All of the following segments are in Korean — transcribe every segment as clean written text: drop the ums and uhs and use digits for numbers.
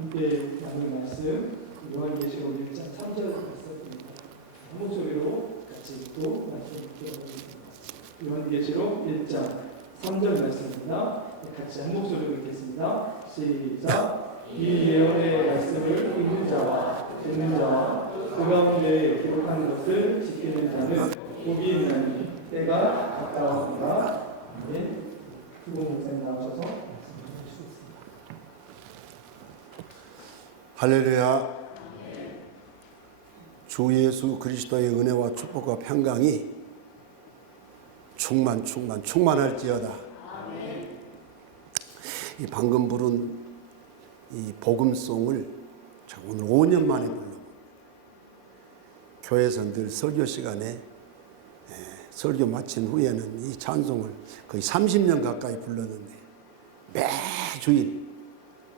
함께 나눌 말씀 요한계시록 1장 3절 말씀입니다. 한 목소리로 같이 또 말씀 들어보겠습니다. 요한계시록 1장 3절 말씀입니다. 같이 한 목소리로 읽겠습니다. 시작. 이 예언의 말씀을 읽는 자와 듣는 자와 그 가운데 기록한 것을 지키는 자는 복이 있나니 때가 가까웠다. 아멘. 두분 목사님 나오셔서 말씀해 주시겠습니다. 할렐루야. 주 예수 그리스도의 은혜와 축복과 평강이 충만할지어다. 이 방금 부른 이 복음송을 제가 오늘 5년 만에 불러봅니다. 교회에서 늘 설교 시간에 설교 마친 후에는 이 찬송을 거의 30년 가까이 불렀는데 매주일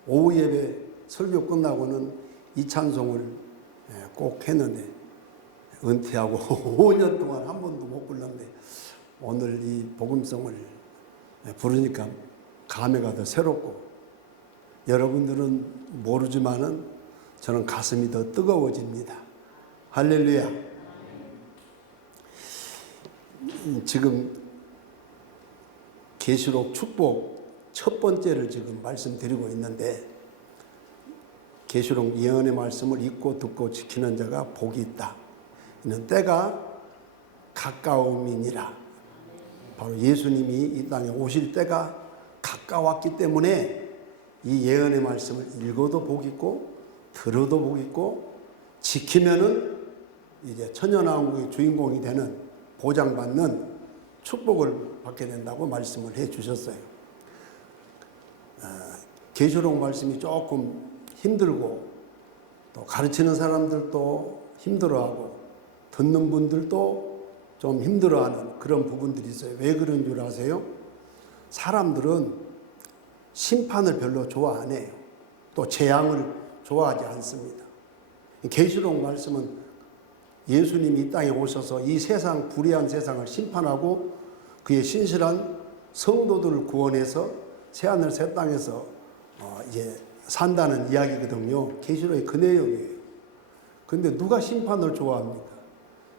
오후 예배 설교 끝나고는 이 찬송을 꼭 했는데 은퇴하고 5년 동안 한 번도 못 불렀는데 오늘 이 복음송을 부르니까 감회가 더 새롭고 여러분들은 모르지만은 저는 가슴이 더 뜨거워집니다. 할렐루야. 지금 계시록 축복 첫 번째를 지금 말씀드리고 있는데 계시록 예언의 말씀을 읽고 듣고 지키는 자가 복이 있다. 이는 때가 가까움이니라. 바로 예수님이 이 땅에 오실 때가 가까웠기 때문에 이 예언의 말씀을 읽어도 복 있고 들어도 복 있고 지키면은 이제 천년왕국의 주인공이 되는 보장받는 축복을 받게 된다고 말씀을 해 주셨어요. 계시록 말씀이 조금 힘들고 또 가르치는 사람들도 힘들어하고 듣는 분들도 좀 힘들어하는 그런 부분들이 있어요. 왜 그런 줄 아세요? 사람들은 심판을 별로 좋아 안 해요. 또 재앙을 좋아하지 않습니다. 계시록 말씀은 예수님이 이 땅에 오셔서 이 세상 불의한 세상을 심판하고 그의 신실한 성도들을 구원해서 새하늘 새 땅에서 이제 산다는 이야기거든요. 계시록의 그 내용이에요. 그런데 누가 심판을 좋아합니까?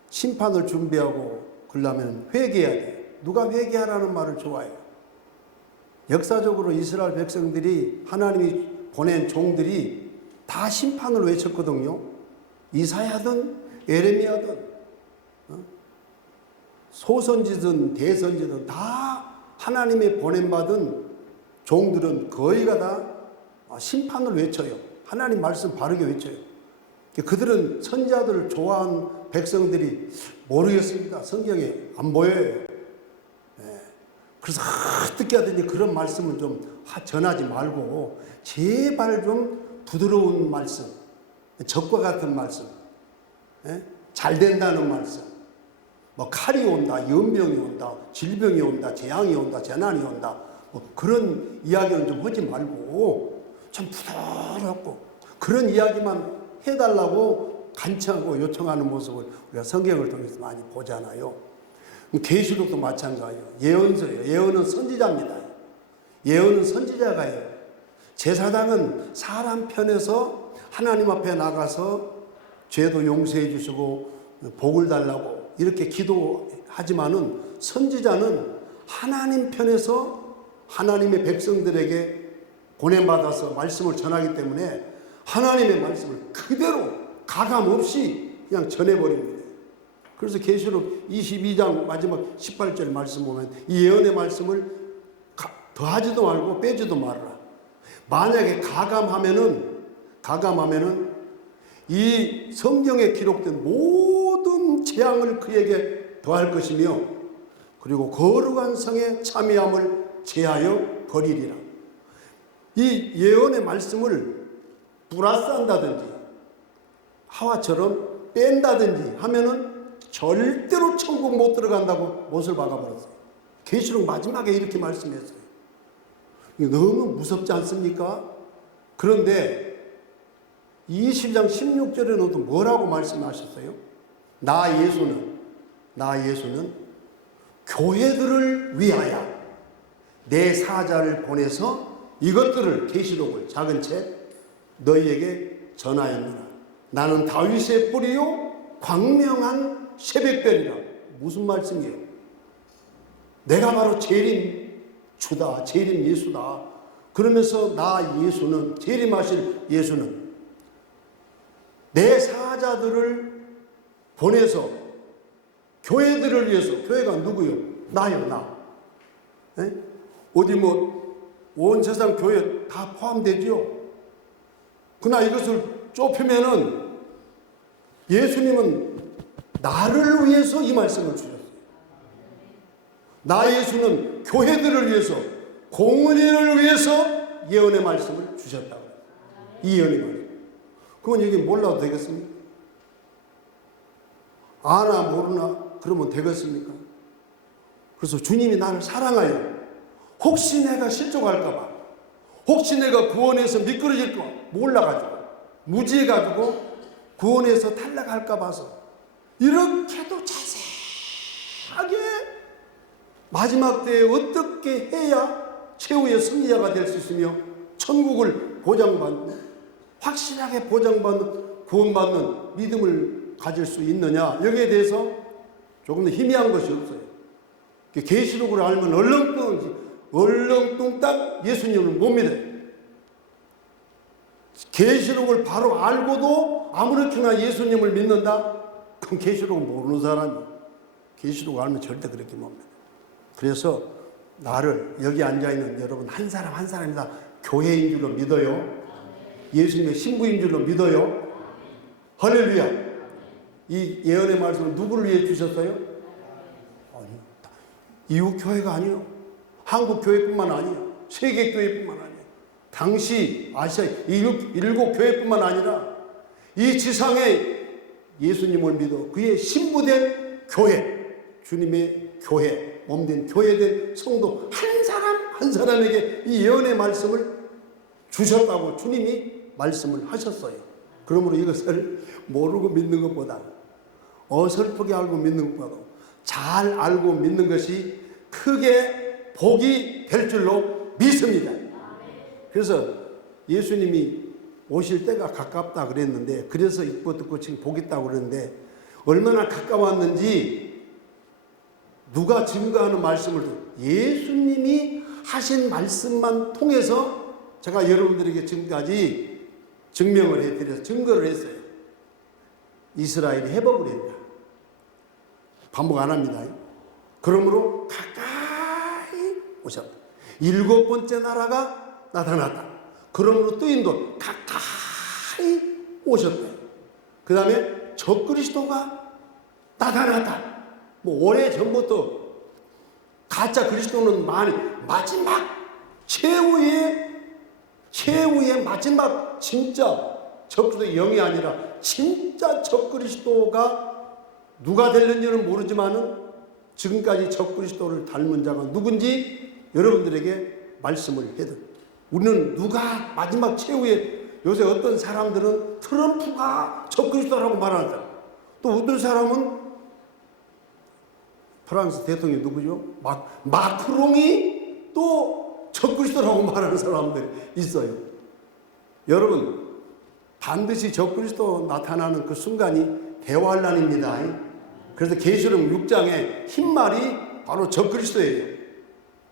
심판을 준비하고 그러려면 회개해야 돼요. 누가 회개하라는 말을 좋아해요? 역사적으로 이스라엘 백성들이 하나님이 보낸 종들이 다 심판을 외쳤거든요. 이사야든 예레미야든 소선지든 대선지든 다 하나님의 보냄받은 종들은 거의가 다 심판을 외쳐요. 하나님 말씀 바르게 외쳐요. 그들은 선지자들을 좋아한 백성들이 모르겠습니다. 성경에 안 보여요. 그래서 어떻게 하든지 그런 말씀을 좀 전하지 말고 제발 좀 부드러운 말씀, 적과 같은 말씀, 잘 된다는 말씀, 뭐 칼이 온다, 연병이 온다, 질병이 온다, 재앙이 온다, 재난이 온다, 뭐 그런 이야기는 좀 하지 말고 좀 부드럽고 그런 이야기만 해달라고 간청하고 요청하는 모습을 우리가 성경을 통해서 많이 보잖아요. 계시록도 마찬가지예요. 예언서예요. 예언은 선지자입니다. 예언은 선지자가 해요. 제사장은 사람 편에서 하나님 앞에 나가서 죄도 용서해 주시고 복을 달라고 이렇게 기도하지만은 선지자는 하나님 편에서 하나님의 백성들에게 보냄받아서 말씀을 전하기 때문에 하나님의 말씀을 그대로 가감 없이 그냥 전해버립니다. 그래서 계시록 22장 마지막 18절 말씀 보면 이 예언의 말씀을 더하지도 말고 빼지도 말아라. 만약에 가감하면은 이 성경에 기록된 모든 재앙을 그에게 더할 것이며 그리고 거룩한 성의 참여함을 제하여 버리리라. 이 예언의 말씀을 플러스한다든지 하와처럼 뺀다든지 하면은 절대로 천국 못 들어간다고 못을 박아버렸어요. 계시록 마지막에 이렇게 말씀했어요. 너무 무섭지 않습니까? 그런데 20장 16절에는 또 뭐라고 말씀하셨어요? 나 예수는 교회들을 위하여 내 사자를 보내서 이것들을 계시록을 작은 책 너희에게 전하였노라. 나는 다윗의 뿌리요 광명한 새벽별이라. 무슨 말씀이에요? 내가 바로 재림 주다, 재림 예수다. 그러면서 나 예수는, 재림하실 예수는 내 사자들을 보내서 교회들을 위해서, 교회가 누구요? 나요, 나. 에? 어디 온 세상 교회 다 포함되지요. 그러나 이것을 좁히면은 예수님은 나를 위해서 이 말씀을 주셨어요. 나 예수는 교회들을 위해서, 공의를 위해서 예언의 말씀을 주셨다고. 이 예언의 말씀. 그건 여기 몰라도 되겠습니까? 아나 모르나 그러면 되겠습니까? 그래서 주님이 나를 사랑하여 혹시 내가 실족할까봐, 혹시 내가 구원에서 미끄러질까 몰라가지고, 무지해가지고 구원에서 탈락할까 봐서 이렇게도 자세하게 마지막 때에 어떻게 해야 최후의 승리자가 될 수 있으며 천국을 보장받는, 확실하게 보장받는, 구원받는 믿음을 가질 수 있느냐, 여기에 대해서 조금 더 희미한 것이 없어요. 계시록을 알면 얼렁뚱땅 예수님을 못 믿어요. 계시록을 바로 알고도 아무렇게나 예수님을 믿는다? 그럼 계시록을 모르는 사람이에요. 계시록을 알면 절대 그렇게 못 믿어요. 그래서 나를, 여기 앉아있는 여러분 한 사람 한 사람이 다 교회인 줄로 믿어요. 예수님의 신부인 줄로 믿어요. 할렐루야. 이 예언의 말씀을 누구를 위해 주셨어요? 아니, 이웃 교회가 아니요, 한국 교회뿐만 아니에요, 세계 교회뿐만 아니에요, 당시 아시아 일곱 교회뿐만 아니라 이 지상에 예수님을 믿어 그의 신부된 교회, 주님의 교회, 몸된 교회된 성도 한 사람 한 사람에게 이 예언의 말씀을 주셨다고 주님이 말씀을 하셨어요. 그러므로 이것을 모르고 믿는 것보다, 어설프게 알고 믿는 것보다 잘 알고 믿는 것이 크게 복이 될 줄로 믿습니다. 그래서 예수님이 오실 때가 가깝다 그랬는데, 그래서 읽고 듣고 지금 복 있다고 그랬는데, 얼마나 가까웠는지 누가 증거하는 말씀을, 예수님이 하신 말씀만 통해서 제가 여러분들에게 지금까지 증명을 해드려서 증거를 했어요. 이스라엘이 회복을 했다. 반복 안 합니다. 그러므로 가까이 오셨다. 7번째 나라가 나타났다. 그러므로 뜨인도 가까이 오셨다. 그 다음에 적그리스도가 나타났다. 오래전부터 가짜 그리스도는 많이, 마지막 최후의 마지막 진짜 적그리스도의 영이 아니라 진짜 적그리스도가 누가 되는지는 모르지만은 지금까지 적그리스도를 닮은 자가 누군지 여러분들에게 말씀을 해드립니다. 우리는 누가 마지막 최후에, 요새 어떤 사람들은 트럼프가 적그리스도라고 말하는 사람, 또 어떤 사람은 프랑스 대통령이 누구죠? 마크롱이 또 적그리스도라고 말하는 사람들이 있어요. 여러분, 반드시 적그리스도 나타나는 그 순간이 대환란입니다. 그래서 계시록 6장에 흰말이 바로 적그리스도예요.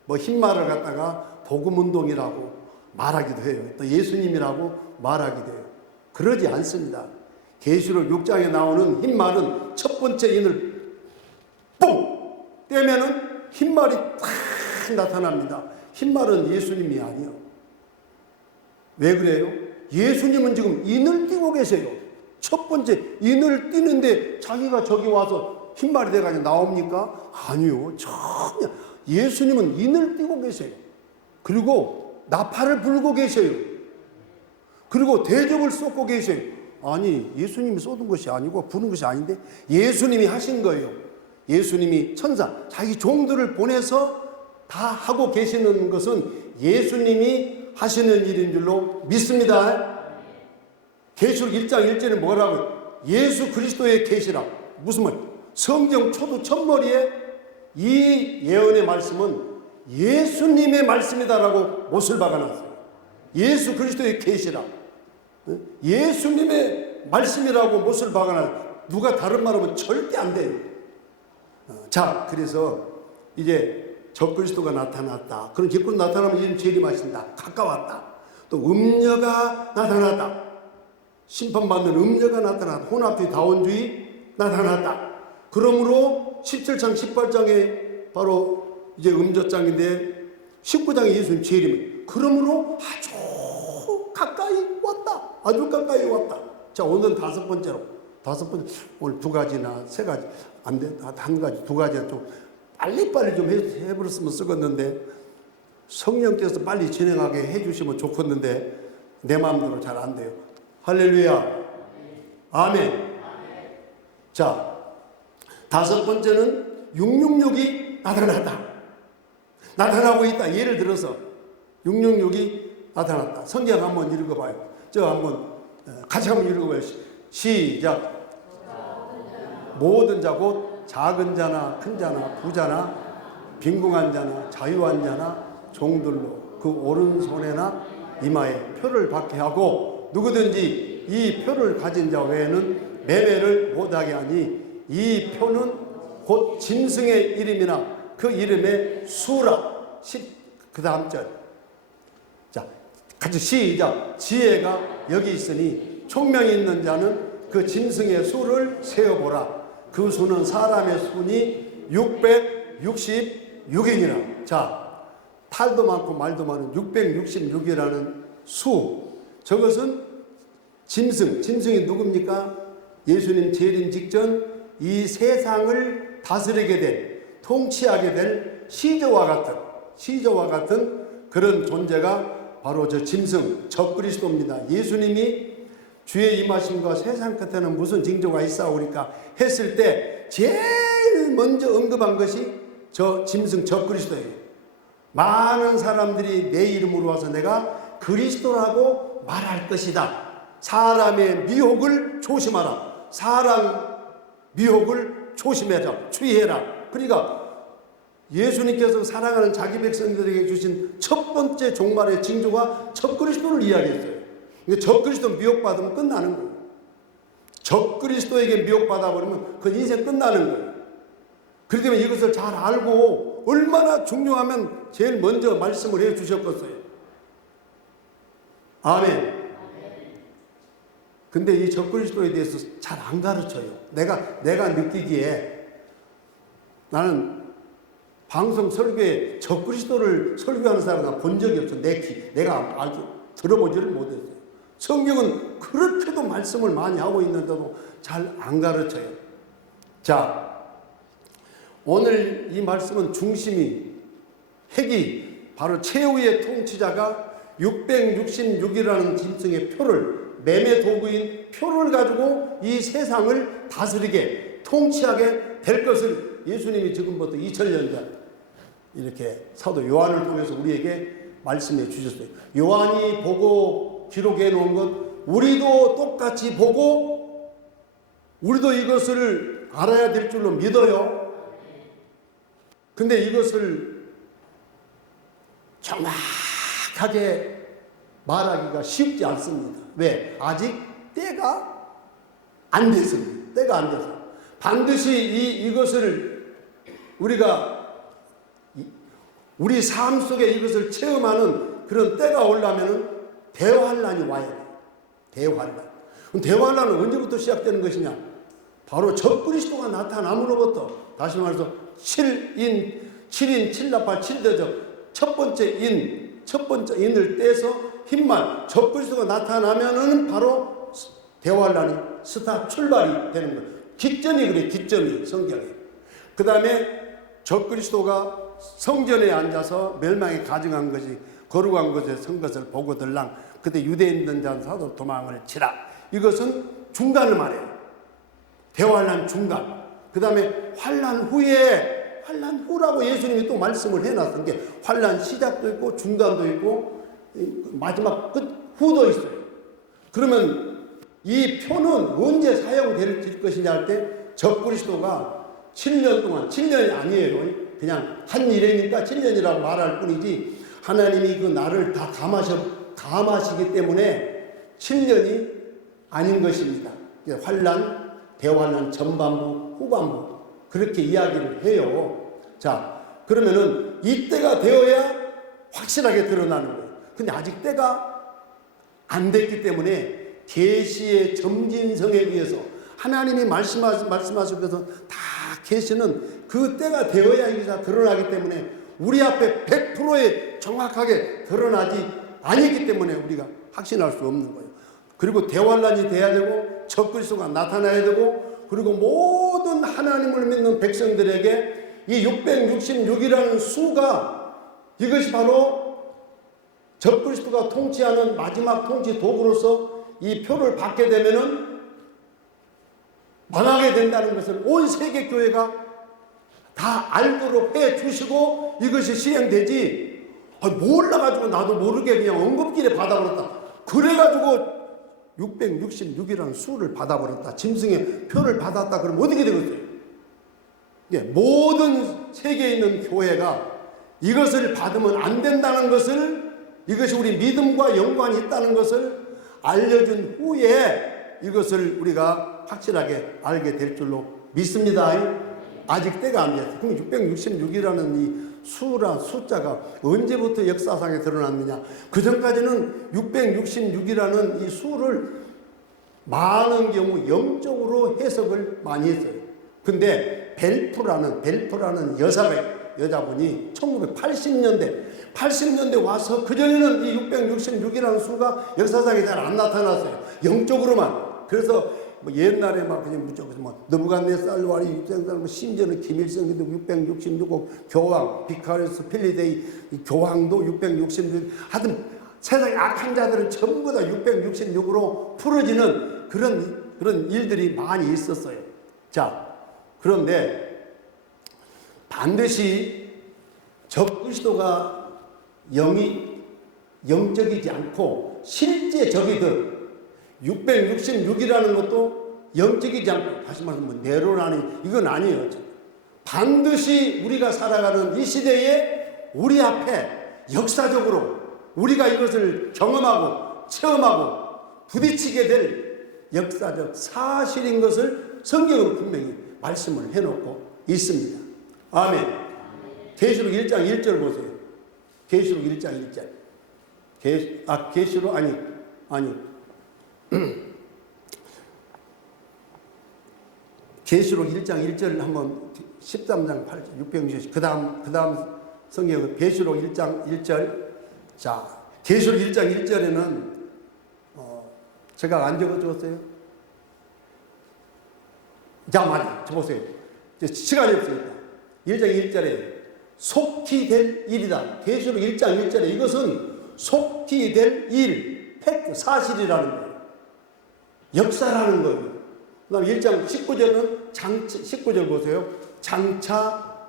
흰말을 갖다가 복음운동이라고 말하기도 해요. 또 예수님이라고 말하기도 해요. 그러지 않습니다. 계시록 6장에 나오는 흰말은 첫 번째 인을 뽕 떼면은 흰말이 탁 나타납니다. 흰말은 예수님이 아니요. 왜 그래요? 예수님은 지금 인을 띄고 계세요. 첫 번째 인을 띄는데 자기가 저기 와서 흰말이 돼가지고 나옵니까? 아니요, 전혀. 예수님은 인을 띄고 계세요. 그리고 나팔을 불고 계세요. 그리고 대접을 쏟고 계세요. 아니, 예수님이 쏟은 것이 아니고 부는 것이 아닌데 예수님이 하신 거예요. 예수님이 천사, 자기 종들을 보내서 다 하고 계시는 것은 예수님이 하시는 일인 줄로 믿습니다. 계시록 1장 1절에 뭐라고요? 예수 그리스도의 계시라. 무슨 말? 성경 초두 첫머리에 이 예언의 말씀은 예수님의 말씀이다라고 못을 박아놨어요. 예수 그리스도의 계시라. 예수님의 말씀이라고 못을 박아나 누가 다른 말하면 절대 안 돼요. 자, 그래서 이제 적그리스도가 나타났다. 그럼 적그리스도 나타나면 이제 재림하신다. 가까웠다. 또 음녀가 나타났다. 심판받는 음녀가 나타났다. 혼합주의, 다원주의 나타났다. 그러므로 17장, 18장에 바로 이제 음저장인데 19장에 예수님 재림. 그러므로 아주 가까이 왔다. 아주 가까이 왔다. 자, 오늘은 다섯 번째로. 오늘 두 가지나 세 가지. 안 돼. 한 가지, 두 가지 좀 빨리빨리 좀 해버렸으면 쓰겠는데 성령께서 빨리 진행하게 해주시면 좋겠는데 내 마음대로 잘 안 돼요. 할렐루야. 아멘. 자, 다섯 번째는 666이 나타났다. 나타나고 있다. 예를 들어서 666이 나타났다. 성경 한번 읽어봐요. 저 한번 같이 한번 읽어봐요. 시작. 모든 자 곧 작은 자나 큰 자나 부자나 빈궁한 자나 자유한 자나 종들로 그 오른손에나 이마에 표를 받게 하고 누구든지 이 표를 가진 자 외에는 매매를 못하게 하니 이 표는 곧 짐승의 이름이나 그 이름의 수라. 그 다음 절. 자, 같이 시작. 지혜가 여기 있으니 총명이 있는 자는 그 짐승의 수를 세어보라. 그 수는 사람의 수니 666이니라. 자, 팔도 많고 말도 많은 666이라는 수. 저것은 짐승이 누굽니까? 예수님 재림 직전 이 세상을 다스리게 될, 통치하게 될 시저와 같은 그런 존재가 바로 저 짐승, 적그리스도입니다. 예수님이 주의 임하심과 세상 끝에는 무슨 징조가 있사오리까 했을 때 제일 먼저 언급한 것이 저 짐승 적그리스도예요. 많은 사람들이 내 이름으로 와서 내가 그리스도라고 말할 것이다. 사람의 미혹을 조심하라. 사람 미혹을 조심해라. 주의해라. 그러니까 예수님께서 사랑하는 자기 백성들에게 주신 첫 번째 종말의 징조가 적그리스도를 이야기했어요. 적그리스도 미혹받으면 끝나는 거예요. 적그리스도에게 미혹받아 버리면 그 인생 끝나는 거예요. 그렇기 때문에 이것을 잘 알고 얼마나 중요하면 제일 먼저 말씀을 해 주셨겠어요. 아멘. 근데 이 적그리스도에 대해서 잘 안 가르쳐요. 내가 느끼기에 나는 방송 설교에 적그리스도를 설교하는 사람을 본 적이 없어. 내가 아주 들어보지를 못했어요. 성경은 그렇게도 말씀을 많이 하고 있는데도 잘 안 가르쳐요. 자, 오늘 이 말씀은 중심이 핵이 바로 최후의 통치자가 666이라는 짐승의 표를, 매매 도구인 표를 가지고 이 세상을 다스리게, 통치하게 될 것을 예수님이 지금부터 2000년 전 이렇게 사도 요한을 통해서 우리에게 말씀해 주셨어요. 요한이 보고 기록해 놓은 것 우리도 똑같이 보고 우리도 이것을 알아야 될 줄로 믿어요. 근데 이것을 정확하게 말하기가 쉽지 않습니다. 왜? 아직 때가 안 됐습니다. 때가 안 돼서. 반드시 이것을 우리가 우리 삶 속에 이것을 체험하는 그런 때가 오려면은 대환란이 와야 돼요. 대환란. 그럼 대환란은 언제부터 시작되는 것이냐? 바로 적그리스도가 나타남으로부터, 다시 말해서 7인 7나팔 7대적 첫 번째 인을 떼서 흰말 적그리스도가 나타나면은 바로 대환란이 출발이 되는 거예요. 기점이 그래. 기점이 성경에. 그 다음에 적그리스도가 성전에 앉아서 멸망에 가증한 것이 거룩한 것에 선 것을 보고들랑 그때 유대인들 잔 사도 도망을 치라. 이것은 중간을 말해요. 대환란 중간. 그 다음에 환란 후라고 예수님이 또 말씀을 해놨던 게 환란 시작도 있고 중간도 있고 마지막 끝 후도 있어요. 그러면 이 표는 언제 사용될 것이냐 할 때 적그리스도가 7년 동안, 7년이 아니에요. 그냥 한 일이니까 7년이라고 말할 뿐이지 하나님이 그 날을 다 감하시기 때문에 7년이 아닌 것입니다. 환란, 대환란, 전반부, 후반부 그렇게 이야기를 해요. 자, 그러면은 이때가 되어야 확실하게 드러나는 거예요. 근데 아직 때가 안 됐기 때문에 계시의 점진성에 의해서 하나님이 말씀하셔서 다 계시는 그 때가 되어야 이게 다 드러나기 때문에 우리 앞에 100%에 정확하게 드러나지 아니기 때문에 우리가 확신할 수 없는 거예요. 그리고 대환란이 돼야 되고 적그리스도가 나타나야 되고 그리고 모든 하나님을 믿는 백성들에게 이 666이라는 수가 이것이 바로 적그리스도가 통치하는 마지막 통치 도구로서 이 표를 받게 되면은 망하게 된다는 것을 온 세계 교회가 다 알도록 해 주시고 이것이 시행되지 몰라가지고 나도 모르게 그냥 언급길에 받아버렸다. 그래가지고 666이라는 수를 받아버렸다. 짐승의 표를 받았다. 그러면 어떻게 되겠어요? 모든 세계에 있는 교회가 이것을 받으면 안 된다는 것을 이것이 우리 믿음과 연관이 있다는 것을 알려준 후에 이것을 우리가 확실하게 알게 될 줄로 믿습니다. 아직 때가 안 됐어요. 그럼 666이라는 이 숫자가 언제부터 역사상에 드러났느냐? 그 전까지는 666이라는 이 수를 많은 경우 영적으로 해석을 많이 했어요. 근데 벨프라는 여자분이 1980년대 와서 그전에는 이 666이라는 수가 역사상에 잘 안 나타났어요. 영적으로만. 그래서 뭐 옛날에 막 그냥 무조건 뭐 느부갓네살과리 육생살 심지어는 김일성도 666고 교황 비카리스 필리데이 교황도 666 하여튼 세상의 악한 자들은 전부 다 666으로 풀어지는 그런 일들이 많이 있었어요. 자, 그런데 반드시 적그리스도가 영적이지 않고 실제 적이든 666이라는 것도 영적이지 않고 다시 말해서 뭐 네로라니 이건 아니에요. 반드시 우리가 살아가는 이 시대에 우리 앞에 역사적으로 우리가 이것을 경험하고 체험하고 부딪히게 될 역사적 사실인 것을 성경은 분명히 말씀을 해놓고 있습니다. 아멘. 계시록 1장 1절 보세요. 계시록 1장 1절. 계시록 아니 계시록 1장 1절 한번 13장 8절 660 그 다음 성경은 계시록 1장 1절. 자, 계시록 1장 1절에는 제가 안 적어줬어요. 자, 맞아. 저 보세요. 시간이 없으니까 1장 1절에 속히 될 일이다. 계시록 1장 1절에 이것은 속히 될 일, 팩트, 사실이라는 거예요. 역사라는 거예요. 그 다음 1장 19절은 19절 보세요. 장차,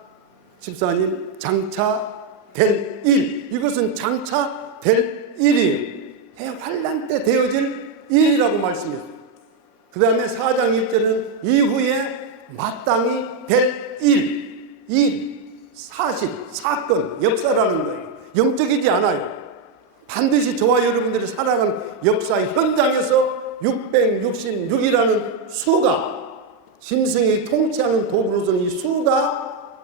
집사님, 장차 될 일. 이것은 장차 될 일이에요. 대환란 때 되어질 일이라고 말씀해요. 그 다음에 4장 1절은 이후에 마땅히 될 일, 사실, 사건, 역사라는 거예요. 영적이지 않아요. 반드시 저와 여러분들이 살아가는 역사 현장에서 666이라는 수가 짐승이 통치하는 도구로서는 이 수가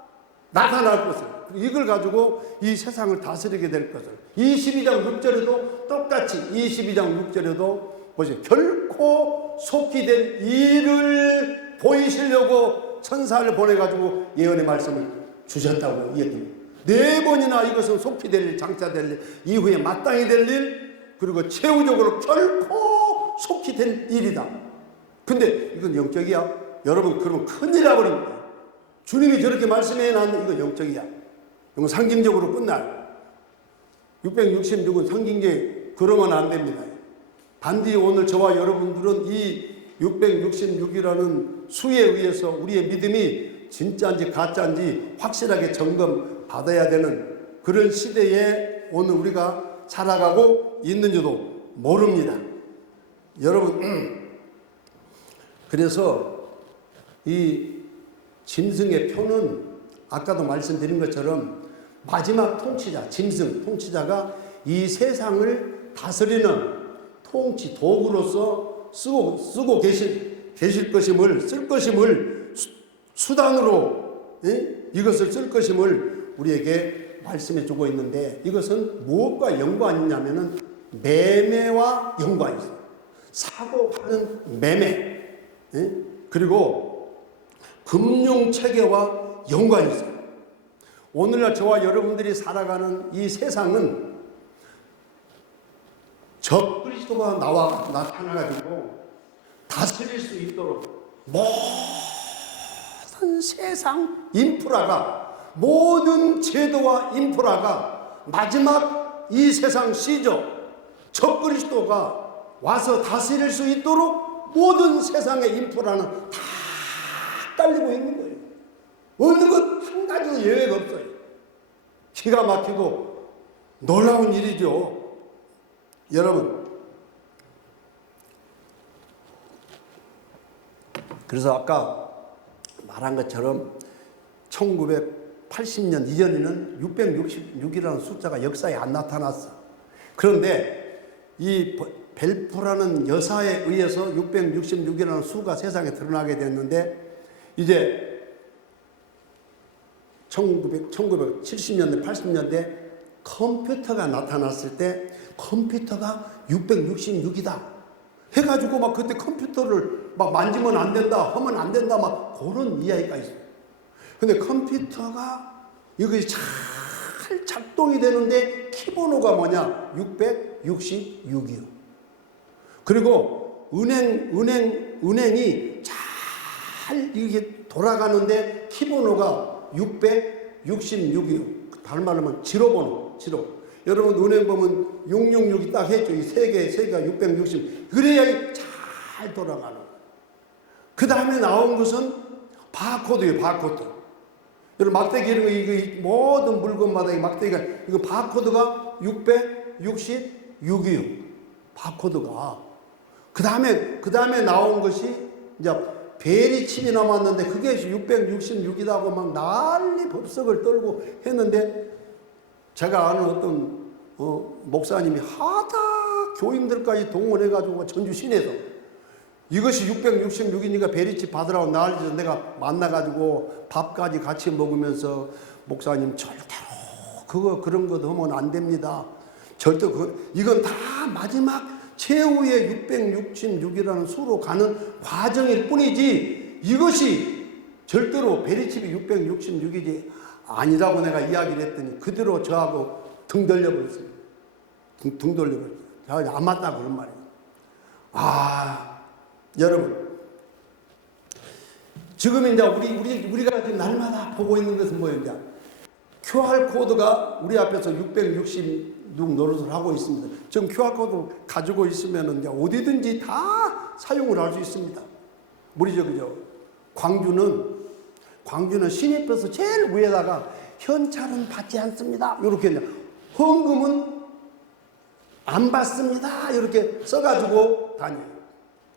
나타날 것을 이걸 가지고 이 세상을 다스리게 될 것을 22장 6절에도 똑같이 22장 6절에도 보세요. 결코 속히 될 일을 보이시려고 천사를 보내가지고 예언의 말씀을 주셨다고 이야기합니다. 4번이나 이것은 속히 될 일, 장차 될 일, 이후에 마땅히 될 일, 그리고 최후적으로 결코 속히 될 일이다. 근데 이건 영적이야. 여러분, 그러면 큰일 나버립니다. 주님이 저렇게 말씀해 놨는데 이건 영적이야. 이건 상징적으로 끝나요. 666은 상징적, 그러면 안 됩니다. 반드시 오늘 저와 여러분들은 이 666이라는 수에 의해서 우리의 믿음이 진짜인지 가짜인지 확실하게 점검 받아야 되는 그런 시대에 오늘 우리가 살아가고 있는지도 모릅니다. 여러분, 그래서 이 짐승의 표는 아까도 말씀드린 것처럼 마지막 통치자, 짐승 통치자가 이 세상을 다스리는 통치 도구로서 쓰고 계실 것임을 쓸 것임을 수단으로 이것을 쓸 것임을 우리에게 말씀해 주고 있는데 이것은 무엇과 연관이 있냐면은 매매와 연관이 있어요. 사고 파는 매매 그리고 금융 체계와 연관이 있어요. 오늘날 저와 여러분들이 살아가는 이 세상은 적그리스도가 나타나가지고 다스릴 수 있도록 모든 세상 인프라가 모든 제도와 인프라가 마지막 이 세상 시저 적그리스도가 와서 다스릴 수 있도록 모든 세상의 인프라는 다 깔리고 있는 거예요. 어느 것 한 가지도 예외가 없어요. 기가 막히고 놀라운 일이죠. 여러분, 그래서 아까 말한 것처럼 1980년 이전에는 666이라는 숫자가 역사에 안 나타났어. 그런데 이 벨프라는 여사에 의해서 666이라는 수가 세상에 드러나게 됐는데 이제 1970년대, 80년대 컴퓨터가 나타났을 때 컴퓨터가 666이다 해가지고 막 그때 컴퓨터를 막 만지면 안 된다, 하면 안 된다, 막 그런 이야기가 있어요. 근데 컴퓨터가 이것이 잘 작동이 되는데 키번호가 뭐냐? 666이요. 그리고 은행이 잘 이렇게 돌아가는데 키번호가 666이요. 다른 말로 하면 지로번호, 지로. 여러분 은행 보면 666이 딱 했죠. 이 세개가 660. 그래야 잘 돌아가는 거예요. 그 다음에 나온 것은 바코드예요, 바코드. 여러분 막대기 이런 거, 이거 모든 물건마다 이 막대기가, 이거 바코드가 666이요. 바코드가. 그 다음에 나온 것이 이제 베리 칩이 남았는데 그게 666이라고 막 난리 법석을 떨고 했는데 제가 아는 어떤 목사님이 하다 교인들까지 동원해가지고 전주 시내에서 이것이 666이니까 베리칩 받으라고 난리져서 내가 만나가지고 밥까지 같이 먹으면서 목사님 절대로 그런 거 하면 안 됩니다. 절대로 이건 다 마지막 최후의 666이라는 수로 가는 과정일 뿐이지 이것이 절대로 베리칩이 666이지 아니라고 내가 이야기를 했더니 그대로 저하고 등 돌려버렸어요. 등 돌려버렸어요. 안 맞다고 그런 말이에요. 여러분 지금 이제 우리가 지금 날마다 보고 있는 것은 뭐예요? 이제 QR코드가 우리 앞에서 666 노릇을 하고 있습니다. 지금 QR코드 가지고 있으면 이제 어디든지 다 사용을 할 수 있습니다. 우리 그죠? 광주는 시내버스 제일 위에다가 현찰은 받지 않습니다. 이렇게 이제 헌금은 안 받습니다. 이렇게 써가지고 다녀요.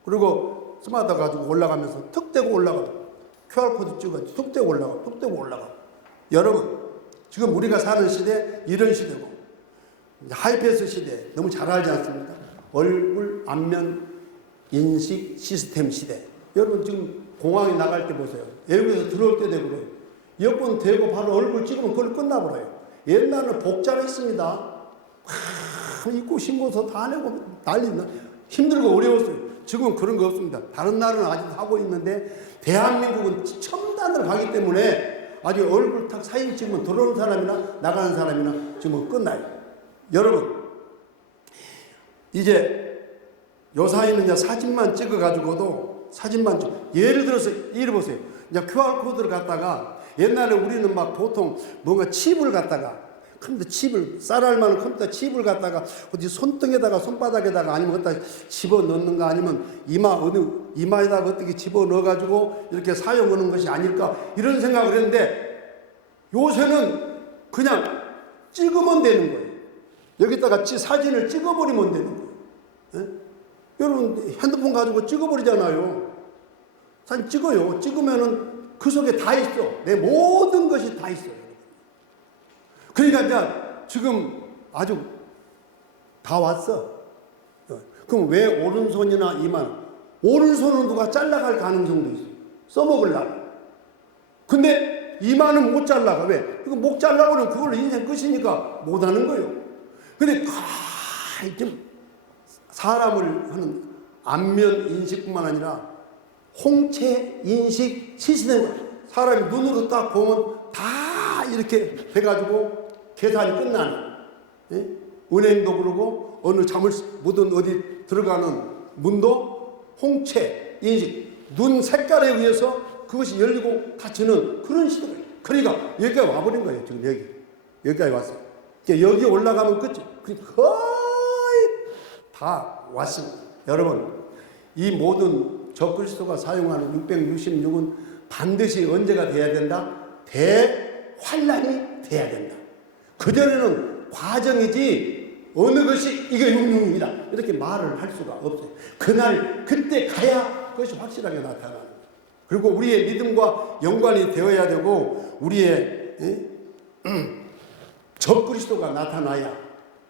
그리고 스마트 가지고 올라가면서 턱 대고 올라가고 QR코드 찍어가지고 턱 대고 올라가고 턱 대고 올라가고. 여러분 지금 우리가 사는 시대 이런 시대고 하이패스 시대 너무 잘 알지 않습니까? 얼굴 안면 인식 시스템 시대. 여러분 지금 공항에 나갈 때 보세요. 외국에서 들어올 때 되고 그래요. 여권 대고 바로 얼굴 찍으면 그걸 끝나버려요. 옛날에는 복잡했습니다. 입고 신고서 다 내고 난리나 힘들고 어려웠어요. 지금은 그런 거 없습니다. 다른 나라는 아직 하고 있는데 대한민국은 첨단으로 가기 때문에 아주 얼굴 탁 사진 찍으면 들어오는 사람이나 나가는 사람이나 지금 끝나요. 여러분 이제 요사이는 이제 사진만 찍어가지고도 예를 들어서 이래 보세요. 이제 QR코드를 갖다가 옛날에 우리는 막 보통 뭔가 칩을 갖다가 컴퓨터 칩을 쌀알 만한 컴퓨터 칩을 갖다가 어디 손등에다가 손바닥에다가 아니면 갖다 집어 넣는가 아니면 이마에다가 어떻게 집어 넣어가지고 이렇게 사용하는 것이 아닐까 이런 생각을 했는데 요새는 그냥 찍으면 되는 거예요. 여기다가 사진을 찍어버리면 되는 거예요. 예? 여러분 핸드폰 가지고 찍어버리잖아요. 사진 찍어요. 찍으면은 그 속에 다 있어. 내 모든 것이 다 있어요. 그러니까 이제 지금 아주 다 왔어. 그럼 왜 오른손이나 이만? 오른손은 누가 잘라갈 가능성도 있어요. 써먹으려고. 근데 이마는 못 잘라가. 왜? 그거 목 잘라버리면 그걸로 인생 끝이니까 못 하는 거예요. 근데 좀 사람을 하는 안면 인식뿐만 아니라 홍채 인식 시스템. 사람이 눈으로 딱 보면 다 이렇게 돼가지고 계산이 끝나는. 예? 은행도 그러고 어느 자물쇠든 어디 들어가는 문도 홍채 인식. 눈 색깔에 의해서 그것이 열리고 닫히는 그런 시대가. 그러니까 여기까지 와버린 거예요. 지금 여기까지 왔어요. 그러니까 여기 올라가면 끝이. 거의 다 왔습니다. 여러분, 이 모든 적그리스도가 사용하는 666은 반드시 언제가 돼야 된다? 대환란이 돼야 된다. 그전에는 과정이지 어느 것이 이게 666이다 이렇게 말을 할 수가 없어요. 그날 그때 가야 그것이 확실하게 나타나는. 그리고 우리의 믿음과 연관이 되어야 되고 우리의 적그리스도가 나타나야,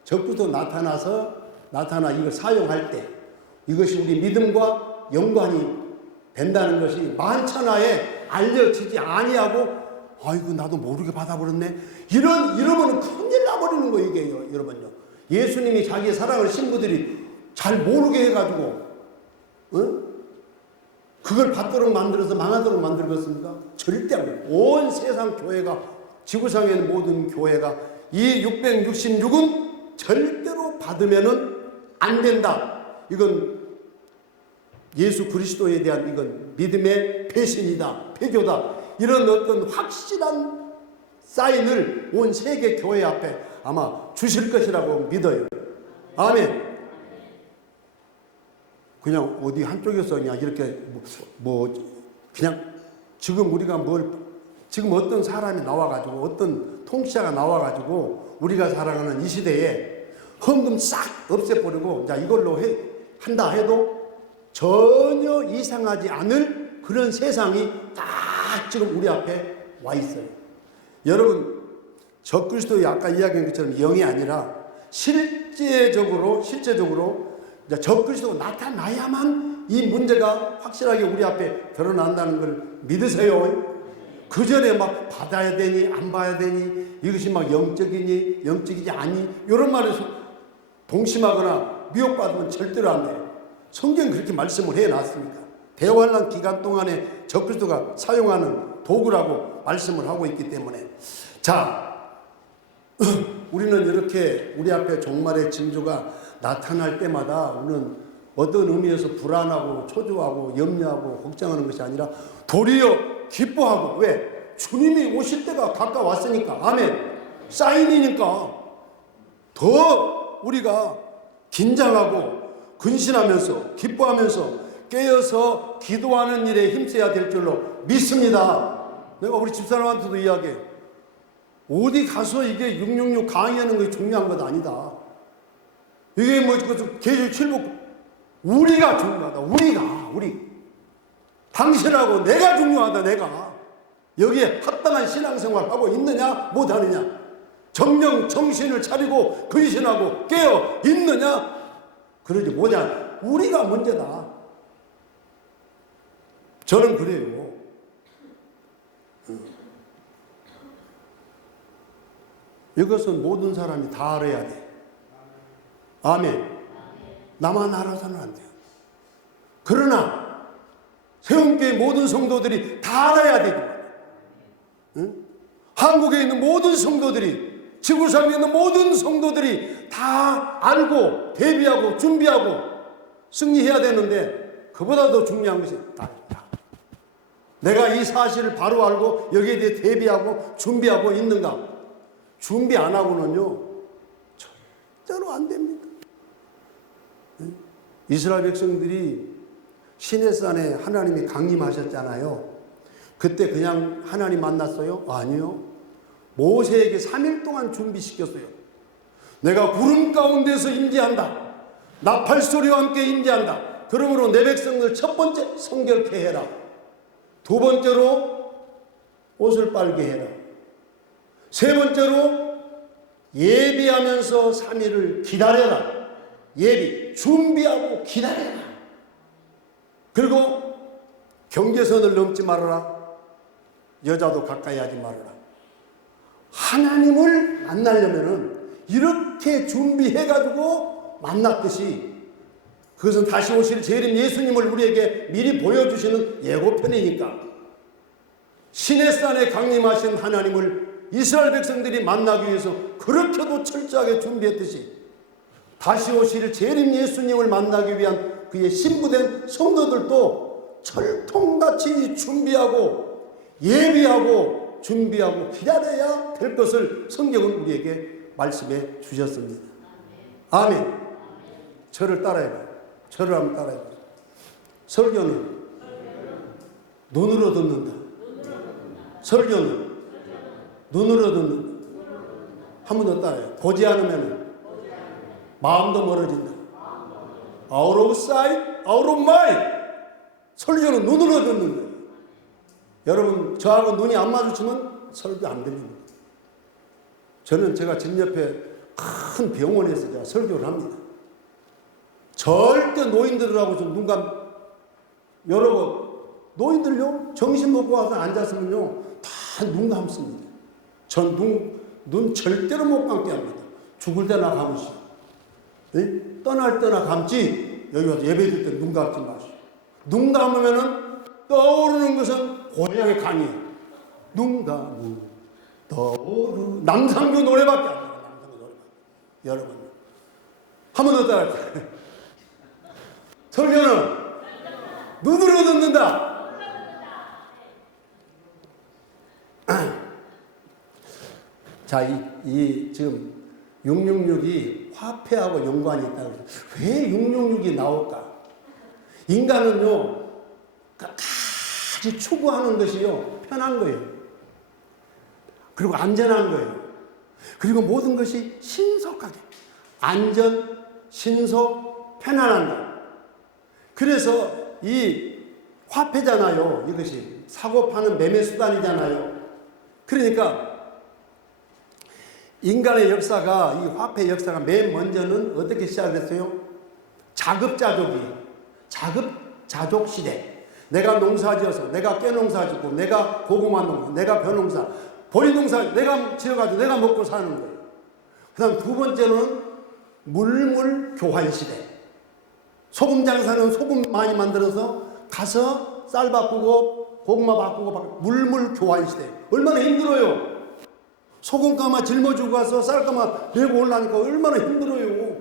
적그리스도 나타나 이걸 사용할 때 이것이 우리 믿음과 연관이 된다는 것이 만천하에 알려지지 아니하고 아이고 나도 모르게 받아버렸네 이러면 큰일 나버리는 거예요. 이게 여러분요. 예수님이 자기의 사랑을 신부들이 잘 모르게 해가지고 그걸 받도록 만들어서 망하도록 만들겠습니까? 절대 안 돼요. 온 세상 교회가, 지구상에 있는 모든 교회가 이 666은 절대로 받으면은 안 된다. 이건 예수 그리스도에 대한 이건 믿음의 배신이다, 배교다. 이런 어떤 확실한 사인을 온 세계 교회 앞에 아마 주실 것이라고 믿어요. 아멘. 그냥 어디 한쪽에서 그냥 이렇게 그냥 지금 우리가 지금 어떤 사람이 나와가지고 어떤 통치자가 나와가지고 우리가 살아가는 이 시대에 헌금 싹 없애버리고 자 이걸로 한다 해도 전혀 이상하지 않을 그런 세상이 딱 지금 우리 앞에 와 있어요. 여러분, 적그리스도의 아까 이야기한 것처럼 영이 아니라 실제적으로 적그리스도가 나타나야만 이 문제가 확실하게 우리 앞에 드러난다는 걸 믿으세요. 그 전에 막 받아야 되니 안 받아야 되니 이것이 막 영적이니 영적이지 아니 이런 말에서 동심하거나 미혹받으면 절대로 안 돼요. 성경이 그렇게 말씀을 해놨습니다. 대환란 기간 동안에 적그리스도가 사용하는 도구라고 말씀을 하고 있기 때문에 자 우리는 이렇게 우리 앞에 종말의 징조가 나타날 때마다 우리는 어떤 의미에서 불안하고 초조하고 염려하고 걱정하는 것이 아니라 도리어 기뻐하고 왜? 주님이 오실 때가 가까웠으니까. 아멘. 사인이니까 더 우리가 긴장하고 근신하면서 기뻐하면서 깨어서 기도하는 일에 힘써야 될 줄로 믿습니다. 내가 우리 집사람한테도 이야기해. 어디 가서 이게 666 강의하는 것이 중요한 것 아니다. 이게 계절 칠복 우리가 중요하다. 우리 당신하고 내가 중요하다. 내가 여기에 합당한 신앙생활 하고 있느냐 못하느냐, 정령 정신을 차리고 근신하고 깨어 있느냐 그러지 뭐냐, 우리가 문제다. 저는 그래요. 이것은 모든 사람이 다 알아야 돼. 아멘. 나만 알아서는 안 돼요. 그러나 세운교회 모든 성도들이 다 알아야 되고, 응? 한국에 있는 모든 성도들이, 지구상에 있는 모든 성도들이 다 알고 대비하고 준비하고 승리해야 되는데 그보다 더 중요한 것이 나입니다. 내가 이 사실을 바로 알고 여기에 대해 대비하고 준비하고 있는가? 준비 안 하고는요 절대로 안 됩니다. 이스라엘 백성들이 시내산에 하나님이 강림하셨잖아요. 그때 그냥 하나님 만났어요? 아니요. 모세에게 3일 동안 준비시켰어요. 내가 구름 가운데서 임재한다. 나팔소리와 함께 임재한다. 그러므로 내 백성들 첫 번째 성결케 해라. 두 번째로 옷을 빨게 해라. 세 번째로 예비하면서 3일을 기다려라. 예비, 준비하고 기다려라. 그리고 경계선을 넘지 말아라. 여자도 가까이 하지 말아라. 하나님을 만나려면은 이렇게 준비해가지고 만났듯이, 그것은 다시 오실 재림 예수님을 우리에게 미리 보여주시는 예고편이니까, 시내산에 강림하신 하나님을 이스라엘 백성들이 만나기 위해서 그렇게도 철저하게 준비했듯이, 다시 오실 재림 예수님을 만나기 위한 그의 신부된 성도들도 철통같이 준비하고 예비하고 준비하고 기다려야 될 것을 성경은 우리에게 말씀해 주셨습니다. 아멘. 저를 따라해봐요. 저를 한번 따라해봐요. 설교는 눈으로 듣는다. 설교는 눈으로 듣는다. 한 번 더 따라해요. 보지 않으면 마음도 멀어진다. Out of sight, out of mind. 설교는 눈으로 듣는 거예요. 여러분, 저하고 눈이 안 마주치면 설교 안 들립니다. 저는 제가 집 옆에 큰 병원에서 제가 설교를 합니다. 절대 노인들하고 좀 여러분, 노인들요, 점심 먹고 와서 앉았으면요, 다 눈 감습니다. 전 눈 절대로 못 감게 합니다. 죽을 때나 감으시오. 네? 떠날 때나 감지, 여기 와서 예배 드릴 때 눈 감지 마시오. 눈 감으면은 떠오르는 것은 고향의 강이에요. 눈 감으 떠오르. 남상규 노래밖에 안 나와요. 남상규 노래밖에. 여러분, 한 번 더 따라할게요. 설교는 눈으로 듣는다. 자, 지금 666이 화폐하고 연관이 있다고. 왜 666이 나올까? 인간은요, 가지 추구하는 것이요, 편한 거예요. 그리고 안전한 거예요. 그리고 모든 것이 신속하게. 안전, 신속, 편안한 거. 그래서 이 화폐잖아요. 이것이 사고 파는 매매 수단이잖아요. 그러니까 인간의 역사가, 이 화폐 역사가 맨 먼저는 어떻게 시작됐어요? 자급자족이에요. 자급자족 시대. 내가 농사지어서, 내가 깨농사 짓고, 내가 고구마 농사, 내가 벼농사, 보리농사 내가 지어가지고 내가 먹고 사는 거예요. 그 다음 두 번째는 물물 교환 시대. 소금 장사는 소금 많이 만들어서 가서 쌀 바꾸고 고구마 바꾸고 물물 교환 시대. 얼마나 힘들어요. 소금가마 짊어지고 가서 쌀가마 메고 올라니까 얼마나 힘들어요.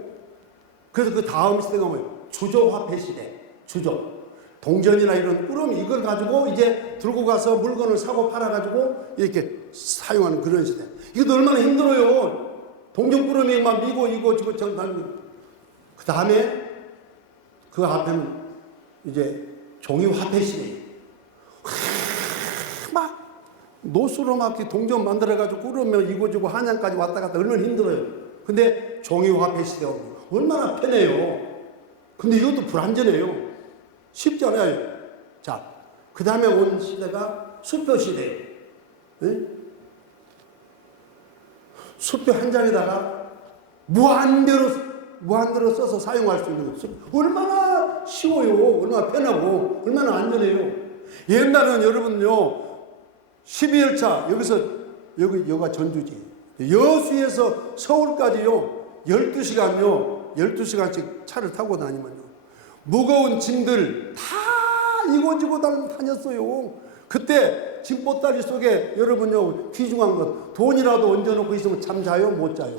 그래서 그 다음 시대가 뭐예요? 주조화폐 시대. 주조. 동전이나 이런 꾸러미 이걸 가지고 이제 들고 가서 물건을 사고 팔아가지고 이렇게 사용하는 그런 시대. 이것도 얼마나 힘들어요. 동전 꾸러미만 미고 이고 지고 정다니고. 그 다음에 그 앞에는 이제 종이화폐 시대. 막 노수로 막 동전 만들어가지고 꾸르면 이고지고 한양까지 왔다 갔다 얼마나 힘들어요. 근데 종이화폐 시대가 얼마나 편해요. 근데 이것도 불안전해요. 쉽지 않아요. 자, 그 다음에 온 시대가 수표 시대예요. 네? 수표 한 장에다가 무한대로 써서 사용할 수 있는 거. 얼마나 쉬워요. 얼마나 편하고 얼마나 안전해요. 옛날에는 여러분요, 12열차 여기가 전주지. 여수에서 서울까지요 12시간씩 차를 타고 다니면요 무거운 짐들 다 이고지고 다녔어요. 그때 짐 보따리 속에 여러분요 귀중한 것 돈이라도 얹어놓고 있으면 잠 자요? 못 자요?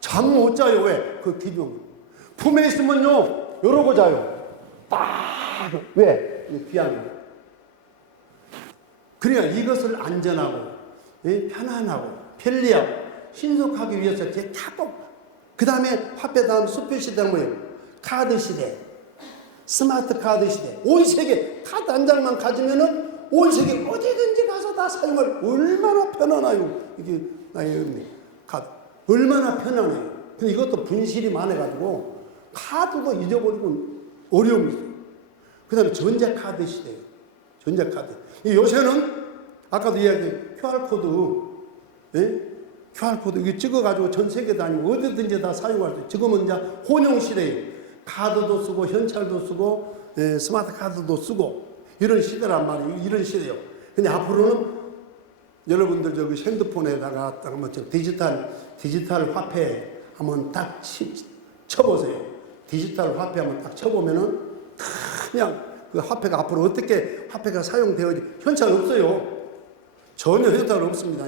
잠 못 자요. 왜? 그 귀중한 거 품에 있으면요 이러고 자요. 딱 왜? 귀한 거. 그러니까 이것을 안전하고 편안하고 편리하고 신속하기 위해서 이렇게 타고, 그 다음에 화폐 다음 수표 시대는 뭐예요? 카드 시대, 스마트 카드 시대. 온 세계 카드 한 장만 가지면은 온 세계 어디든지 가서 다 사용할. 얼마나 편안해요. 이게 나의 은혜 카드 얼마나 편안해요. 근데 이것도 분실이 많아가지고 카드도 잊어버리고 어려움이 있어요. 그 다음에 전자카드 시대예요. 전자카드. 요새는 아까도 이야기한 QR코드, 예? QR코드 이거 찍어가지고 전 세계 다니고 어디든지 다 사용할 수 있어요. 지금은 이제 혼용 시대예요. 카드도 쓰고 현찰도 쓰고 스마트 카드도 쓰고 이런 시대란 말이에요. 이런 시대요. 근데 앞으로는 여러분들 저기 핸드폰에다가 한번 디지털 화폐 한번 딱 쳐보세요. 디지털 화폐 한번 딱 쳐보면은 그냥 그 화폐가 앞으로 어떻게 화폐가 사용되어지 현찰 없어요. 전혀 현찰 없습니다.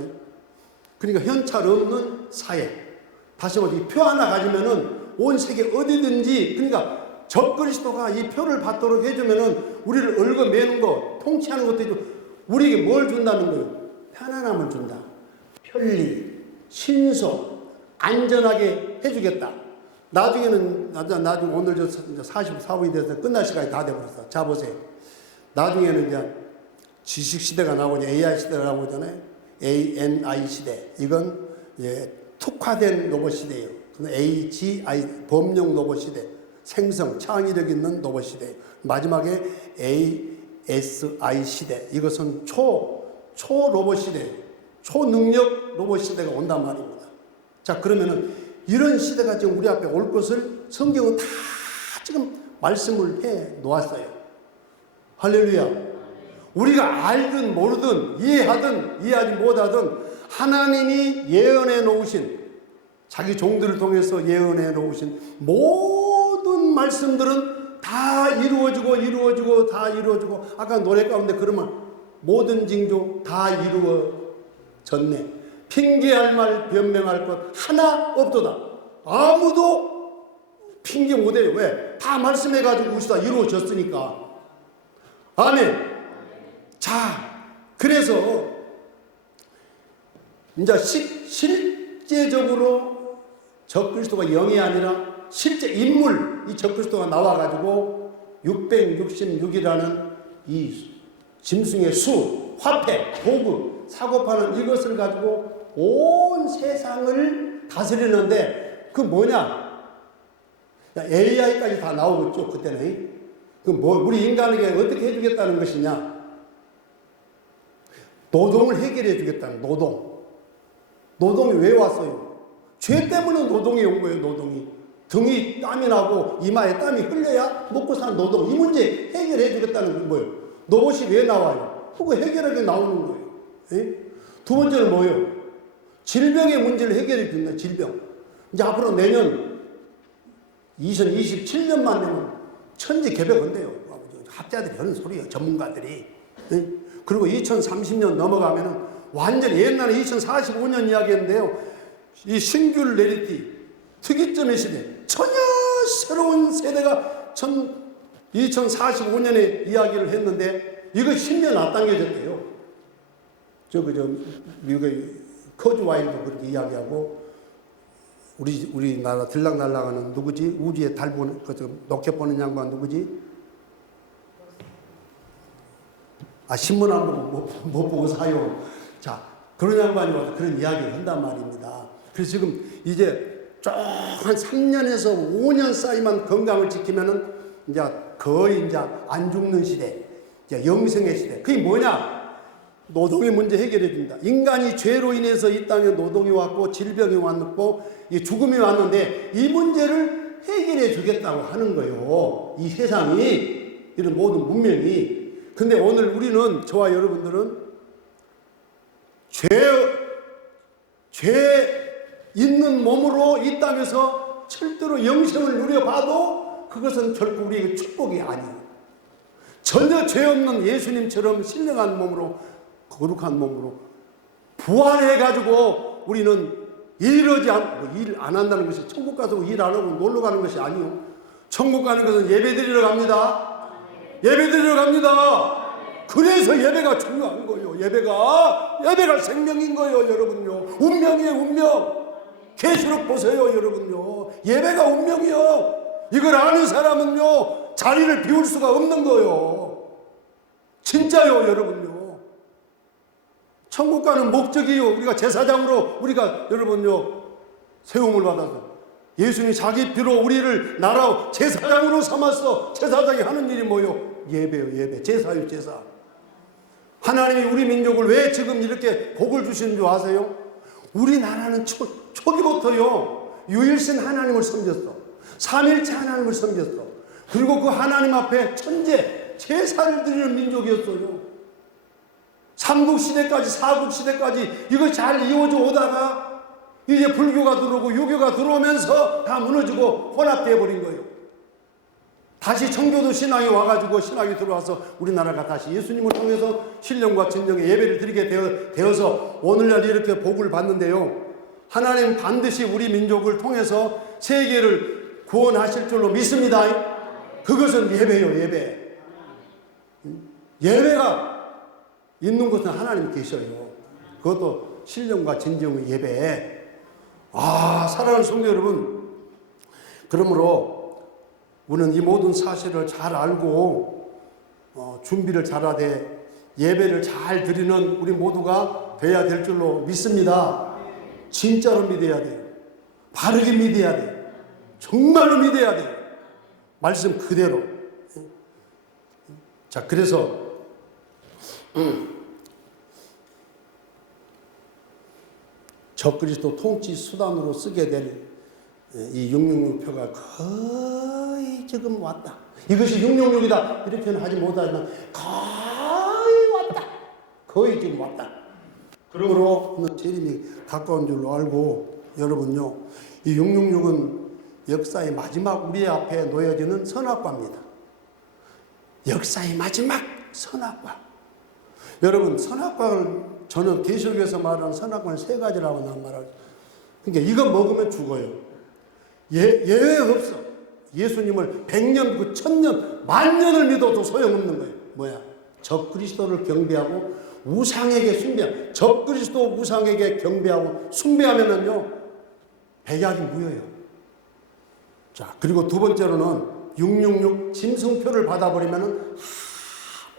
그러니까 현찰 없는 사회. 다시 말해 표 하나 가지면은 온 세계 어디든지 그러니까 적그리스도가 이 표를 받도록 해주면은 우리를 얽어매는 거, 통치하는 것도 해주고 우리에게 뭘 준다는 거예요? 편안함을 준다. 편리, 신속, 안전하게 해주겠다. 나중에 오늘 저 44분이 돼서 끝날 시간이 다 돼버렸어. 자, 보세요. 나중에는 이제 지식 시대가 나오냐, AI 시대가 나오잖아요. ANI 시대. 이건 특화된 로봇 시대예요. AGI, 범용 로봇 시대. 생성, 창의력 있는 로봇 시대. 마지막에 ASI 시대. 이것은 초 로봇 시대, 초능력 로봇 시대가 온단 말입니다. 자, 그러면은 이런 시대가 지금 우리 앞에 올 것을 성경은 다 지금 말씀을 해 놓았어요. 할렐루야. 우리가 알든 모르든 이해하든 이해하지 못하든 하나님이 예언해 놓으신 자기 종들을 통해서 예언해 놓으신 모든 말씀들은 다 이루어지고 다 이루어지고 아까 노래 가운데 그러면 모든 징조 다 이루어졌네. 핑계할 말 변명할 것 하나 없도다. 아무도 핑계 못해요. 왜? 다 말씀해가지고 우리가 이루어졌으니까. 아멘. 자, 그래서 이제 실제적으로 적그리스도가 영이 아니라 실제 인물 이 적그리스도가 나와가지고 666이라는 이 짐승의 수, 화폐, 도구, 사고파는 이것을 가지고 온 세상을 다스리는데 그 뭐냐? AI까지 다 나오겠죠 그때는. 그 우리 인간에게 어떻게 해주겠다는 것이냐? 노동을 해결해 주겠다는 노동. 노동이 왜 왔어요? 죄 때문에 노동이 온 거예요. 노동이. 등이 땀이 나고 이마에 땀이 흘려야 먹고 사는 노동. 이 문제 해결해 주겠다는 게 뭐예요? 로봇이 왜 나와요? 그거 해결하게 나오는 거예요. 에? 두 번째는 뭐예요? 질병의 문제를 해결해 준다. 질병. 이제 앞으로 내년 2027년만 되면 천지개벽한대요. 학자들이 하는 소리예요. 전문가들이. 에? 그리고 2030년 넘어가면은 완전히 옛날에 2045년 이야기했는데요. 이 싱귤레리티 특이점의 시대 전혀 새로운 세대가 2045년에 이야기를 했는데 이거 10년 앞당겨졌대요. 미국의 커즈 와일도 그렇게 이야기하고 우리나라 들락날락하는 누구지? 우주에 달 보는 로켓 보는 양반 누구지? 신문 안 보고 못 보고 사요. 자, 그런 양반이 와서 그런 이야기를 한단 말입니다. 그래서 지금 이제 쭉 한 3년에서 5년 사이만 건강을 지키면은 이제 거의 이제 안 죽는 시대, 이제 영생의 시대. 그게 뭐냐? 노동의 문제 해결해 줍니다. 인간이 죄로 인해서 이 땅에 노동이 왔고 질병이 왔고 죽음이 왔는데 이 문제를 해결해 주겠다고 하는 거예요. 이 세상이 이런 모든 문명이. 근데 오늘 우리는 저와 여러분들은 죄 있는 몸으로 이 땅에서 절대로 영생을 누려봐도 그것은 결코 우리에게 축복이 아니에요. 전혀 죄 없는 예수님처럼 신령한 몸으로 거룩한 몸으로 부활해가지고 우리는 일 안 한다는 것이 천국 가서 일 안 하고 놀러 가는 것이 아니요. 천국 가는 것은 예배 드리러 갑니다. 예배 드리러 갑니다. 그래서 예배가 중요한 거예요. 예배가 생명인 거예요, 여러분요. 운명이에요, 운명. 계시록 보세요, 여러분요. 예배가 운명이요. 이걸 아는 사람은요, 자리를 비울 수가 없는 거예요. 진짜요, 여러분요. 천국 가는 목적이요. 우리가 제사장으로 우리가 여러분요, 세움을 받아서 예수님이 자기 피로 우리를 나라 제사장으로 삼았어. 제사장이 하는 일이 뭐요? 예배요, 예배. 제사요, 제사. 하나님이 우리 민족을 왜 지금 이렇게 복을 주시는 줄 아세요? 우리나라는 초기부터요 유일신 하나님을 섬겼어. 삼일체 하나님을 섬겼어. 그리고 그 하나님 앞에 천재 제사를 드리는 민족이었어요. 삼국시대까지 사국시대까지 이거 잘 이어져 오다가 이제 불교가 들어오고 유교가 들어오면서 다 무너지고 혼합되어 버린 거예요. 다시 청교도 신앙이 와가지고 신앙이 들어와서 우리나라가 다시 예수님을 통해서 신령과 진정의 예배를 드리게 되어서 오늘날 이렇게 복을 받는데요. 하나님 반드시 우리 민족을 통해서 세계를 구원하실 줄로 믿습니다. 그것은 예배요, 예배. 예배가 있는 곳은 하나님 계셔요. 그것도 신령과 진정의 예배. 사랑하는 성도 여러분, 그러므로 우리는 이 모든 사실을 잘 알고 준비를 잘하되 예배를 잘 드리는 우리 모두가 돼야 될 줄로 믿습니다. 진짜로 믿어야 돼요. 바르게 믿어야 돼요. 정말로 믿어야 돼요. 말씀 그대로. 자, 그래서 적그리스도 통치 수단으로 쓰게 될 이 666표가 거의 지금 왔다. 이것이 666이다 이렇게는 하지 못하지만 거의 왔다. 거의 지금 왔다. 그러므로 재림이 가까운 줄로 알고 여러분요, 이 666은 역사의 마지막 우리 앞에 놓여지는 선악과입니다. 역사의 마지막 선악과. 여러분, 선악과를 저는 계시록에서 말하는 선악과는 세 가지라고 난 말하죠. 그러니까 이거 먹으면 죽어요. 예외 없어. 예수님을 100년, 그 1000년, 만년을 믿어도 소용없는 거예요. 뭐야? 적그리스도를 경배하고 우상에게 숭배. 적그리스도 우상에게 경배하고 숭배하면은요, 백약이 무효예요. 자, 그리고 두 번째로는 666 짐승표를 받아버리면은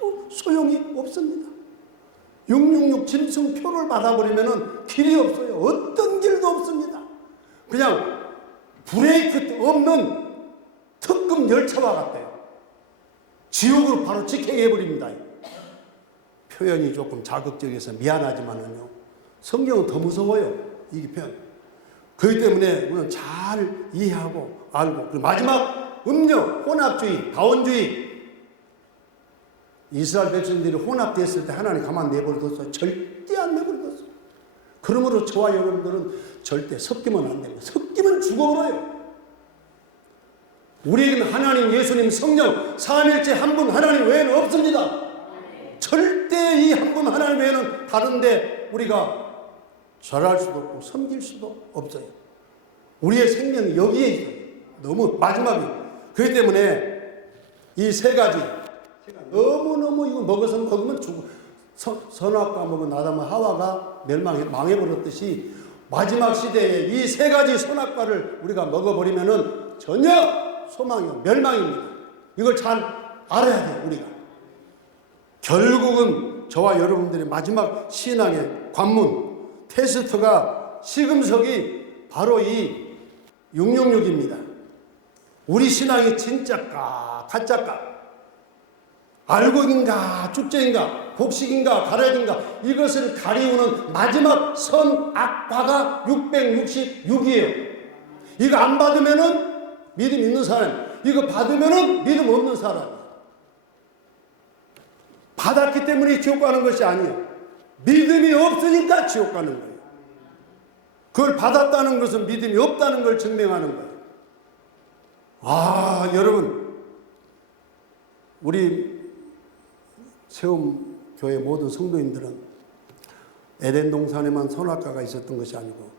아무 소용이 없습니다. 666 짐승표를 받아버리면은 길이 없어요. 어떤 길도 없습니다. 그냥 브레이크 없는 특급 열차와 같아요. 지옥으로 바로 직행해 버립니다. 표현이 조금 자극적이어서 미안하지만은요, 성경은 더 무서워요. 이 표현. 그렇기 때문에 우리는 잘 이해하고 알고, 그리고 마지막 음료, 혼합주의, 다원주의. 이스라엘 백성들이 혼합됐을 때 하나님 가만 내버려뒀어요. 절대 안 내버려뒀어요. 그러므로 저와 여러분들은 절대 섞이면 안 됩니다. 섞이면 죽어버려요. 우리에게는 하나님, 예수님, 성령, 삼일째 한 분 하나님 외에는 없습니다. 절대 이 한 분 하나님 외에는 다른데 우리가 절할 수도 없고 섬길 수도 없어요. 우리의 생명이 여기에 있어요. 너무 마지막이에요. 그렇기 때문에 이 세 가지 너무너무 이거 먹으면 죽어. 선악과 먹은 아담과 하와가 망해버렸듯이 마지막 시대에 이 세 가지 선악과를 우리가 먹어버리면은 전혀 소망이요, 멸망입니다. 이걸 잘 알아야 돼요, 우리가. 결국은 저와 여러분들의 마지막 신앙의 관문, 테스트가 시금석이 바로 이 666입니다. 우리 신앙이 진짜까 가짜까, 알곡인가 축제인가 곡식인가 가래인가, 이것을 가리우는 마지막 선악과가 666이에요. 이거 안 받으면은 믿음 있는 사람, 이거 받으면은 믿음 없는 사람. 받았기 때문에 지옥 가는 것이 아니에요. 믿음이 없으니까 지옥 가는 거예요. 그걸 받았다는 것은 믿음이 없다는 걸 증명하는 거예요. 여러분, 우리 세움교회 모든 성도님들은 에덴 동산에만 선악과가 있었던 것이 아니고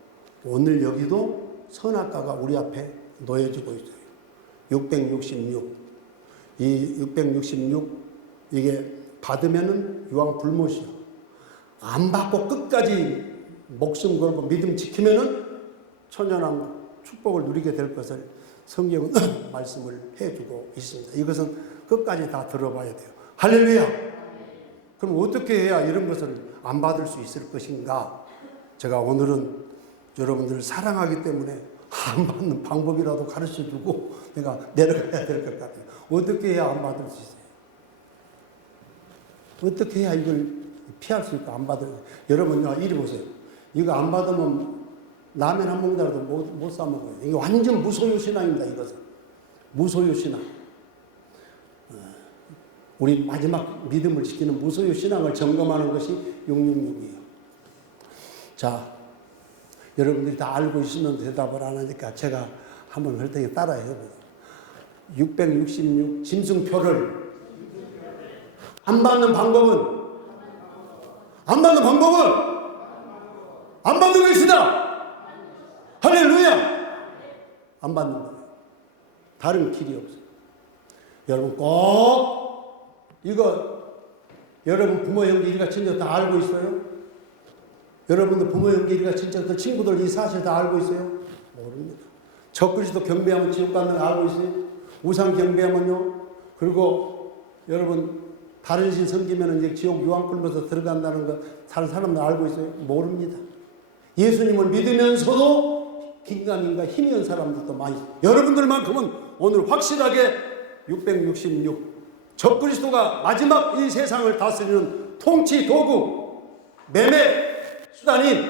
오늘 여기도 선악과가 우리 앞에 놓여지고 있어요. 666. 이 666, 이게 받으면은 유황 불못이요. 안 받고 끝까지 목숨 걸고 믿음 지키면은 천연한 축복을 누리게 될 것을 성경은 말씀을 해주고 있습니다. 이것은 끝까지 다 들어봐야 돼요. 할렐루야! 그럼 어떻게 해야 이런 것을 안 받을 수 있을 것인가? 제가 오늘은 여러분들을 사랑하기 때문에 안 받는 방법이라도 가르쳐주고 내가 내려가야 될 것 같아요. 어떻게 해야 안 받을 수 있어요? 어떻게 해야 이걸 피할 수 있고 안 받을? 여러분 이리 보세요. 이거 안 받으면 라면 한 봉다라도 못 사 먹어요. 이게 완전 무소유 신앙입니다. 이것은 무소유 신앙. 우리 마지막 믿음을 지키는 무소유 신앙을 점검하는 것이 666이에요. 자, 여러분들이 다 알고 있으면 대답을 안 하니까 제가 한번 할 테니 따라해 보세요. 666 짐승표를 안 받는 방법은 안 받는 것이다. 할렐루야. 안 받는 거예요. 다른 길이 없어요. 여러분 꼭 이거 여러분 부모 형제 일가 친척 다 알고 있어요? 여러분들 부모 형제 일가 친척들 친구들 이 사실 다 알고 있어요? 모릅니다. 적그리스도 경배하면 지옥 가는 거 알고 있어요? 우상 경배하면요. 그리고 여러분 다른 신 섬기면 이제 지옥 유황 끓면서 들어간다는 거 다른 사람들 알고 있어요? 모릅니다. 예수님을 믿으면서도 긴가민가 힘이 온 사람들도 많이 있어요. 여러분들만큼은 오늘 확실하게 666 적그리스도가 마지막 이 세상을 다스리는 통치 도구 매매 수단인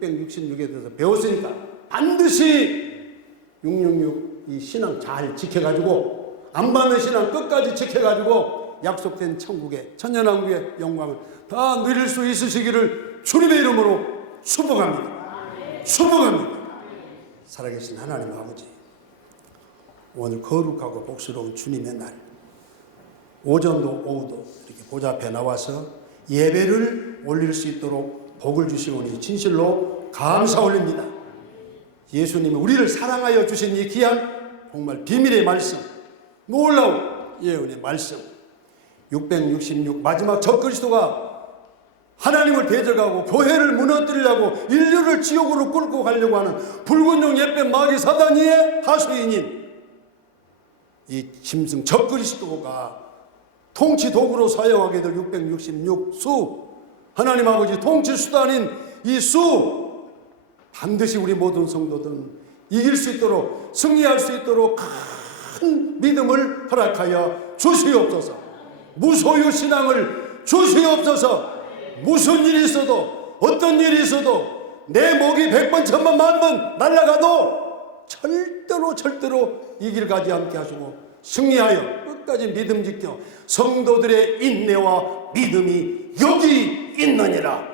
666에 대해서 배웠으니까 반드시 666 이 신앙 잘 지켜가지고 안 받는 신앙 끝까지 지켜가지고 약속된 천국의 천년왕국의 영광을 다 누릴 수 있으시기를 주님의 이름으로 축복합니다. 축복합니다. 살아계신 하나님 아버지, 오늘 거룩하고 복스러운 주님의 날 오전도 오후도 이렇게 보좌 앞에 나와서 예배를 올릴 수 있도록 복을 주시오니 진실로 감사 올립니다. 예수님이 우리를 사랑하여 주신 이 귀한 정말 비밀의 말씀, 놀라운 예언의 말씀, 666 마지막 적그리스도가 하나님을 대적하고 교회를 무너뜨리려고 인류를 지옥으로 끌고 가려고 하는 붉은 용 옛뱀 마귀 사단이의 하수인인 이 짐승 적그리스도가 통치 도구로 사용하게 될 666수 하나님 아버지 통치 수단인 이 수 반드시 우리 모든 성도들은 이길 수 있도록 승리할 수 있도록 큰 믿음을 허락하여 주시옵소서. 무소유 신앙을 주시옵소서. 무슨 일이 있어도 어떤 일이 있어도 내 목이 100번 1000번 10,000번 날아가도 절대로 이 길 가지 않게 하시고 승리하여 끝까지 믿음 지켜 성도들의 인내와 믿음이 여기 있느니라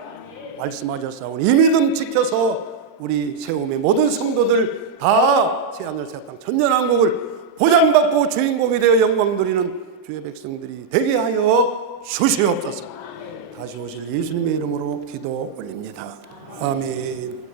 말씀하셨사오니 이 믿음 지켜서 우리 세움의 모든 성도들 다 새하늘 새 땅 천년왕국을 보장받고 주인공이 되어 영광 누리는 주의 백성들이 되게 하여 주시옵소서. 다시 오실 예수님의 이름으로 기도 올립니다. 아멘.